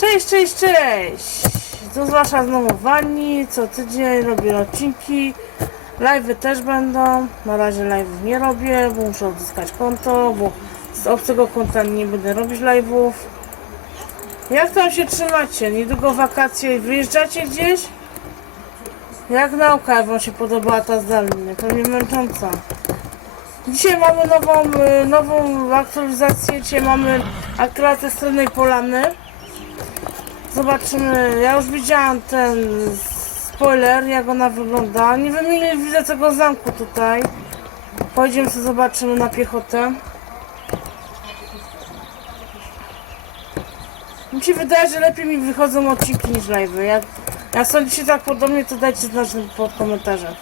Cześć, cześć, cześć! Tu zwłaszcza znowu Wani, co tydzień robię odcinki. Live'y też będą. Na razie live'ów nie robię, bo muszę odzyskać konto, bo z obcego konta nie będę robić live'ów. Jak tam się trzymacie? Niedługo wakacje wyjeżdżacie gdzieś? Jak nauka, jak wam się podobała ta zdalnie? To mnie męcząca. Dzisiaj mamy nową, y, nową aktualizację. Dzisiaj mamy aktualizację strony Polany. Zobaczymy. Ja już widziałam ten spoiler, jak ona wygląda. Nie wymienię widzę tego zamku tutaj. Pojedziemy sobie zobaczymy na piechotę. Mi się wydaje, że lepiej mi wychodzą odcinki niż live. Jak, jak sądzicie tak podobnie, to dajcie znać pod komentarzem.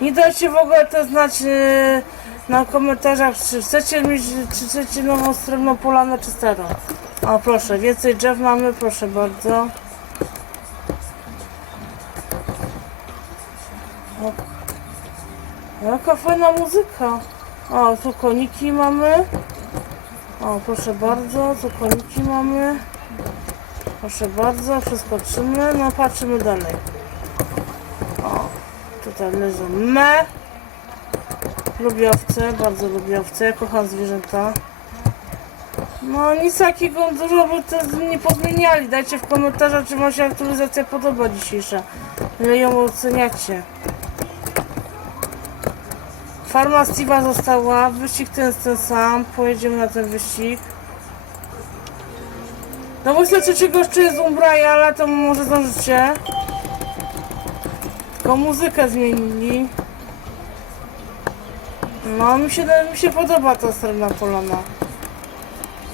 Nie dajcie w ogóle to znać yy, na komentarzach, czy chcecie mieć, czy chcecie nową strefną polanę, czy starą. O proszę, więcej drzew mamy, proszę bardzo. O, jaka fajna muzyka. O, tu koniki mamy. O, proszę bardzo, tu koniki mamy. Proszę bardzo, przeskoczymy, no patrzymy dalej. O, tutaj leżą me. Lubię owce, bardzo lubię owce, kocham zwierzęta. No nic takiego dużo by to nie pozmieniali. Dajcie w komentarzach, czy wam się aktualizacja podoba dzisiejsza. Ile ją oceniacie. Farma Steve'a została, wyścig ten jest ten sam, pojedziemy na ten wyścig. No bo trzeciego jeszcze jest Umbraja, ale to może zdążycie. Tylko muzykę zmienili. No mi się, mi się podoba ta strona polona.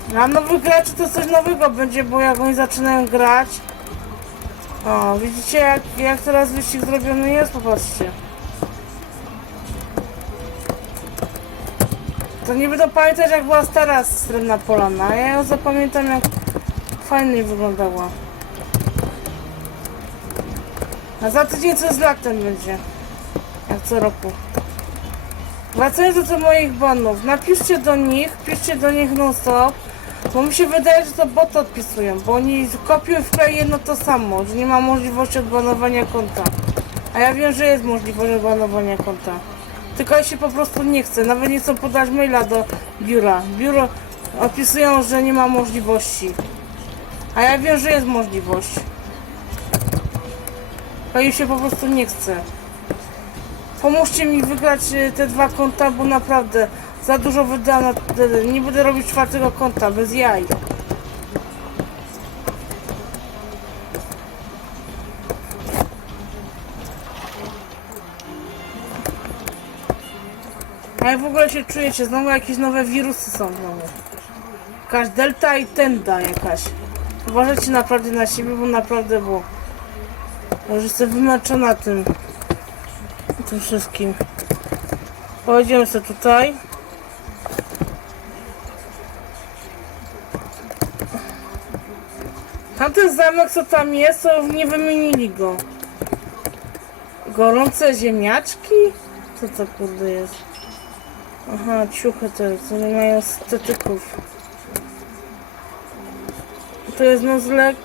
Dla nowych graczy to coś nowego będzie, bo jak oni zaczynają grać. O, widzicie jak, jak teraz wyścig zrobiony jest? Popatrzcie. To nie będę pamiętać jak była stara strona polana. Ja ją zapamiętam jak fajnie wyglądała. A za tydzień co z latem będzie. Jak co roku. Wracając do moich banów, napiszcie do nich, piszcie do nich non stop, bo mi się wydaje, że to boty odpisują, bo oni kopiują w jedno to samo, że nie ma możliwości odbanowania konta. A ja wiem, że jest możliwość odbanowania konta. Tylko ja się po prostu nie chcę, nawet nie chcą podać maila do biura. Biuro odpisują, że nie ma możliwości. A ja wiem, że jest możliwość. A ja się po prostu nie chcę. Pomóżcie mi wygrać e, te dwa konta, bo naprawdę za dużo wydano. Nie będę robić czwartego konta, bez jaj. A jak w ogóle się czujecie? Znowu jakieś nowe wirusy są znowu. Jakaś delta i tenda jakaś. Uważajcie naprawdę na siebie, bo naprawdę było. Już jestem wymęczona tym tym wszystkim. Pojedziemy sobie tutaj. Zamek, co tam jest, to nie wymienili go. Gorące ziemniaczki? Co to kurde jest? Aha, ciuchy te, co nie mają statyków. To jest nocleg.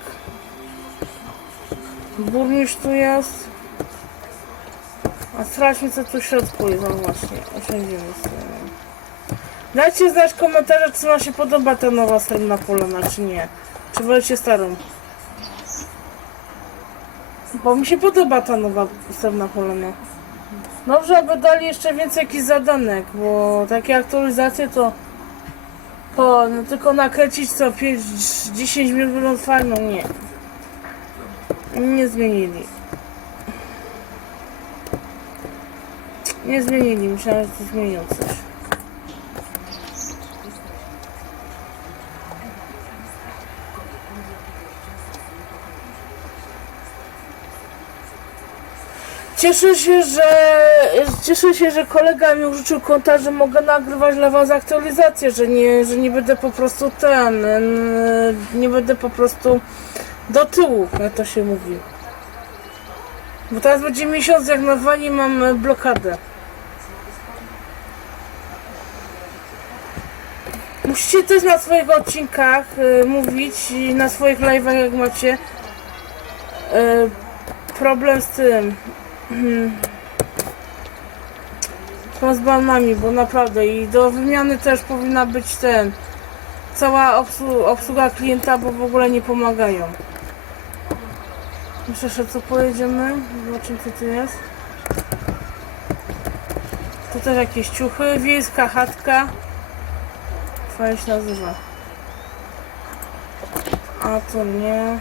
Burmistrz tu jest. A sprawdźmy co tu w środku jest, no właśnie, usiądziemy sobie. Dajcie znać w komentarzach, czy wam się podoba ta nowa strona polona, czy nie. Czy wolicie starą. Bo mi się podoba ta nowa strona polona. Dobrze, aby dali jeszcze więcej jakichś zadanek, bo takie aktualizacje to... To no, tylko nakręcić co 5-10 minut będą fajną, nie. Nie zmienili. Nie zmienili, myślałem, że to zmienią coś. Cieszę się, że cieszę się, że kolega mi użyczył konta, że mogę nagrywać dla was aktualizację, że nie, że nie będę po prostu ten, nie będę po prostu do tyłu, jak to się mówi. Bo teraz będzie miesiąc, jak na wani mam blokadę. Musicie też na swoich odcinkach y, mówić na swoich live'ach jak macie y, problem z tym hmm, z banami, bo naprawdę i do wymiany też powinna być ten cała obsługa, obsługa klienta, bo w ogóle nie pomagają. Myślę, że co pojedziemy? Zobaczymy co tu jest. Tu też jakieś ciuchy, wiejska chatka. Fajnie się nazywa. A to nie.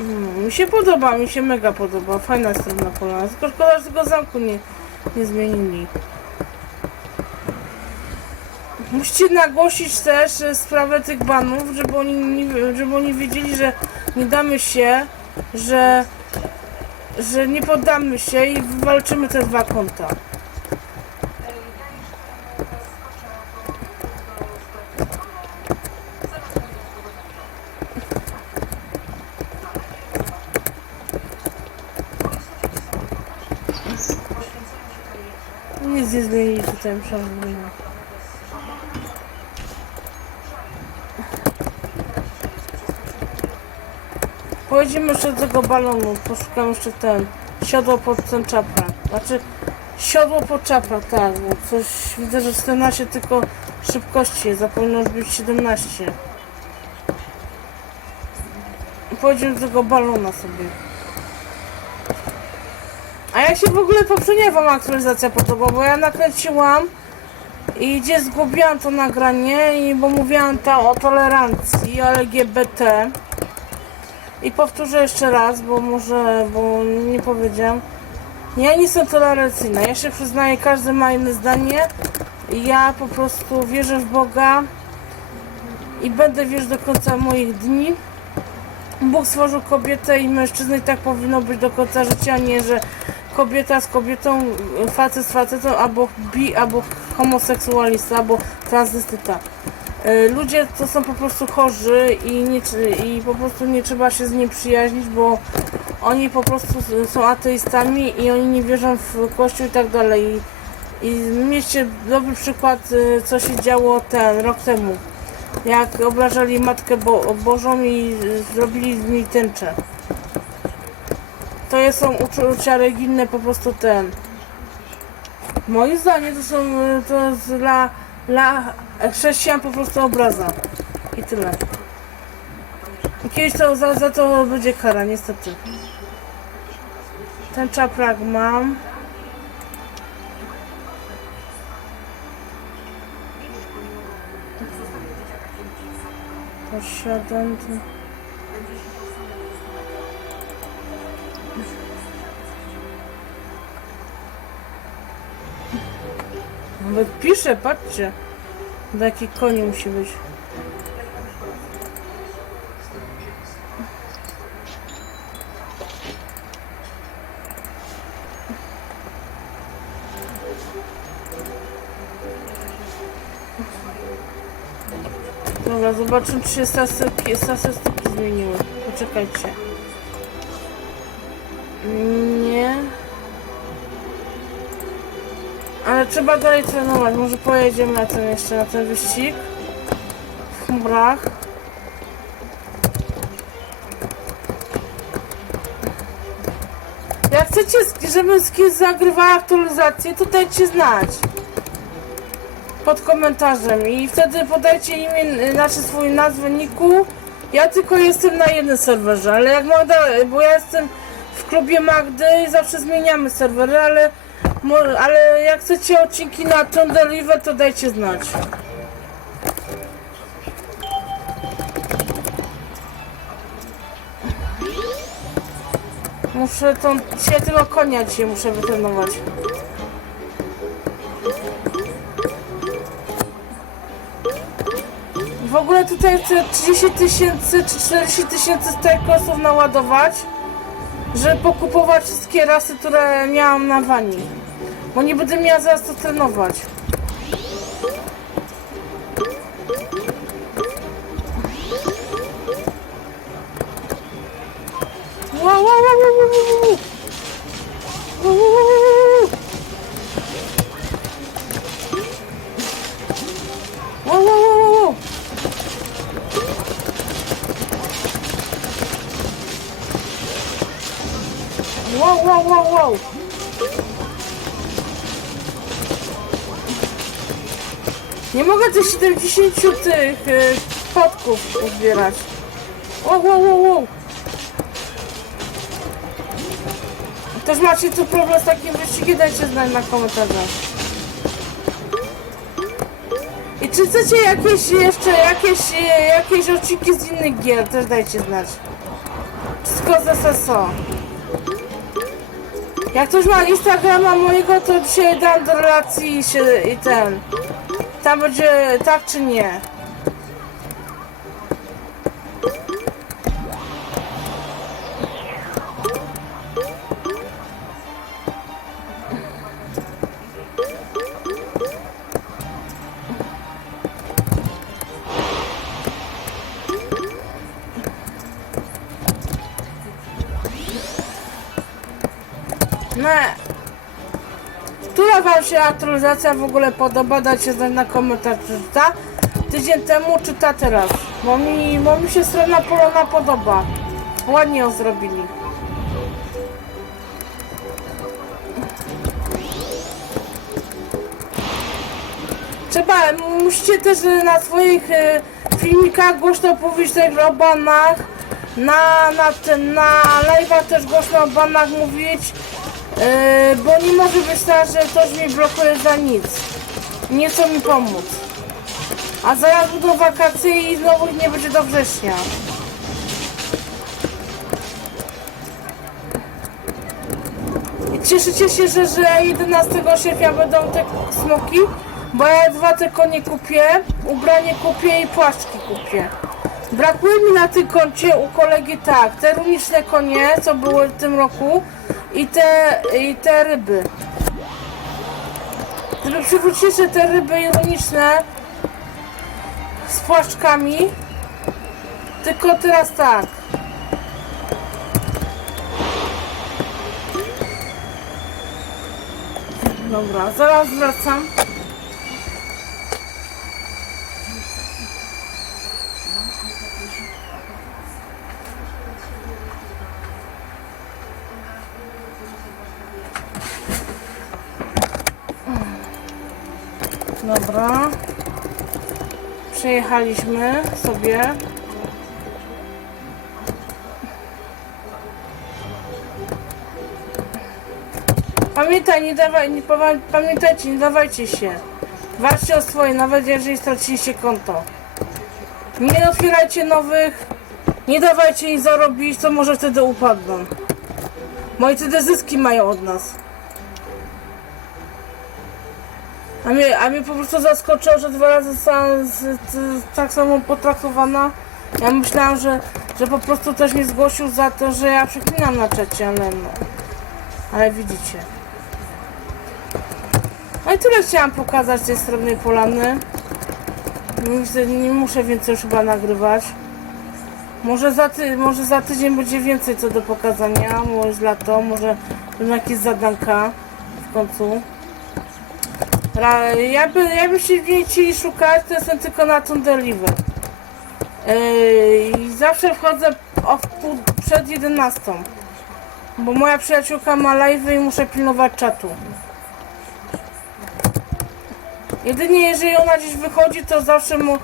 Mm, mi się podoba, mi się mega podoba. Fajna strona polana. Tylko szkoda, że tego zamku nie, nie zmienili. Musicie nagłosić też e, sprawę tych banów, żeby oni, żeby oni wiedzieli, że nie damy się, że, że nie poddamy się i walczymy te dwa konta. Nic nie tutaj, muszę. Pojedziemy jeszcze do tego balonu, poszukam jeszcze ten, siodło pod ten czapra. Znaczy, siodło pod czapra, tak, bo coś, widzę, że 14 tylko szybkości jest, już być 17. Pojedziemy do tego balona sobie. A jak się w ogóle poprzednia wam aktualizacja podoba, bo ja nakręciłam i gdzie zgubiłam to nagranie i bo mówiłam ta o tolerancji LGBT. I powtórzę jeszcze raz, bo może, bo nie powiedziałam. Ja nie jestem tolerancyjna. Ja się przyznaję, każdy ma inne zdanie. Ja po prostu wierzę w Boga i będę wierzyć do końca moich dni. Bóg stworzył kobietę i mężczyznę i tak powinno być do końca życia, nie, że kobieta z kobietą, facet z facetem, albo bi, albo homoseksualista, albo transwestyta. Y, Ludzie to są po prostu chorzy i, nie, i po prostu nie trzeba się z nimi przyjaźnić, bo oni po prostu są ateistami i oni nie wierzą w Kościół i tak dalej. I, i mieliście dobry przykład, y, co się działo ten rok temu. Jak obrażali Matkę Bo Bożą i y, zrobili z niej tęczę. To są uczucia religijne po prostu ten. Moim zdaniem to są y, to jest dla, dla chrześcijan po prostu obraza. I tyle. I kiedyś to za, za to będzie kara, niestety. Ten czaprak mam. Posiadam. tu- Nawet pisze, patrzcie. Do jaki koni musi być. Dobra, zobaczymy czy się statystyki, statystyki zmieniły. Poczekajcie. Nie. Trzeba dalej trenować. Może pojedziemy na ten jeszcze, na ten wyścig. W chmurach. Jak chcecie, żebym z kimś zagrywała aktualizację, to dajcie znać. Pod komentarzem i wtedy podajcie imię, znaczy swój nazwę niku. Ja tylko jestem na jednym serwerze, ale jak Magda, bo ja jestem w klubie Magdy i zawsze zmieniamy serwery, ale Ale jak chcecie odcinki na Tondelive, to dajcie znać. Muszę tą, dzisiaj tylko konia dzisiaj muszę wytrenować. W ogóle tutaj chcę 30 tysięcy czy 40 tysięcy stajkosów naładować żeby pokupować wszystkie rasy, które miałam na wani. Bo nie będę miała zaraz to trenować. Wow, wow, wow, wow, Nie mogę tych 70 tych y, podków uzbierać. Wow, wow, wow, wow. Też macie tu problem z takim wyścigiem, dajcie znać na komentarzach. I czy chcecie jakieś jeszcze jakieś, e, jakieś odcinki z innych gier, też dajcie znać. Wszystko z SSO. Jak ktoś ma Instagrama mojego, to dzisiaj dam do relacji się, i ten. Tam będzie tak czy nie. No. Która wam się aktualizacja w ogóle podoba? Dajcie znać na komentarzu, czy ta tydzień temu, czy ta teraz. Bo mi, bo mi się strona polona podoba. Ładnie ją zrobili. Trzeba, musicie też na swoich e, filmikach głośno powiedzieć też o banach. Na, na tym, na live'ach też głośno o banach mówić. E, bo nie może być tak, że ktoś mi blokuje za nic. Nie chce mi pomóc. A zaraz będą wakacje i znowu ich nie będzie do września. I cieszycie się, że, że 11 sierpnia będą te smoki? Bo ja dwa tylko nie kupię, ubranie kupię i płaszczki kupię. Brakuje mi na tym koncie u kolegi tak, te runiczne konie, co były w tym roku i te, i te ryby. Gdyby przywrócicie te ryby ironiczne z płaszczkami, tylko teraz tak. Dobra, zaraz wracam. Dobra. Przejechaliśmy sobie. Pamiętaj, nie dawaj, nie, pamiętajcie, nie dawajcie się. Walczcie o swoje, nawet jeżeli straciliście konto. Nie otwierajcie nowych, nie dawajcie im zarobić, co może wtedy upadną. Moi wtedy zyski mają od nas. A mnie, a mnie po prostu zaskoczyło, że dwa razy zostałam z, z, tak samo potraktowana. Ja myślałam, że, że po prostu też mnie zgłosił za to, że ja przeklinam na czacie, ale no. Ale widzicie. No i tyle chciałam pokazać tej srebrnej polany. Nie, nie muszę więcej już chyba nagrywać. Może za, ty, może za tydzień będzie więcej co do pokazania, może lato, może jakieś zadanka w końcu. Ja by, ja by się nie chcieli szukać, to jestem tylko na tą deliver. I zawsze wchodzę o przed 11. Bo moja przyjaciółka ma live i muszę pilnować czatu. Jedynie jeżeli ona gdzieś wychodzi, to zawsze mu,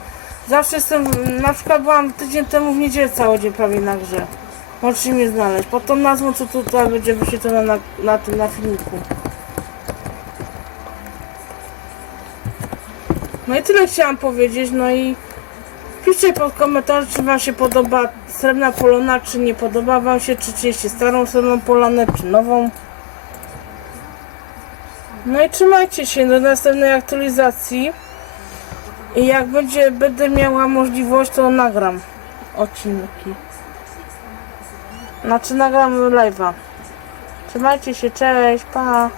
zawsze jestem, na przykład byłam tydzień temu w niedzielę cały dzień prawie na grze. Możecie mnie znaleźć. Pod tą nazwą, co tutaj będzie wyświetlone na, na tym, na filmiku. No i tyle chciałam powiedzieć, no i piszcie pod komentarz, czy wam się podoba srebrna polona, czy nie podoba wam się, czy chcieliście starą srebrną polonę, czy nową. No i trzymajcie się do następnej aktualizacji. I jak będzie, będę miała możliwość, to nagram odcinki. Znaczy nagram live'a. Trzymajcie się, cześć, pa.